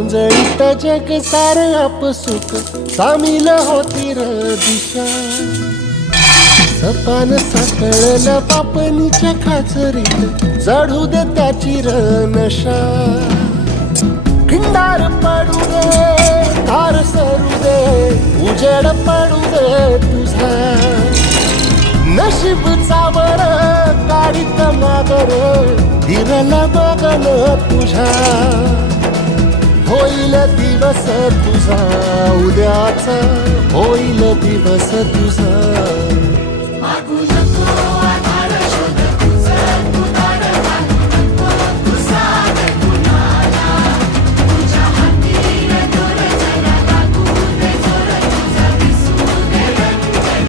गोंधळीत जग सार आपसुक सामील होती र दिशा सपान साकळलं पापणीच्या खाचरीत चढू दे त्याची र नशा खिंडार पडू दे तार सरू दे उजेड पडू दे तुझा नशीब चावर काढीत मागर हिरल बगल तुझ्या होईल दिवस तुझा उद्याचा होईल दिवस तुझा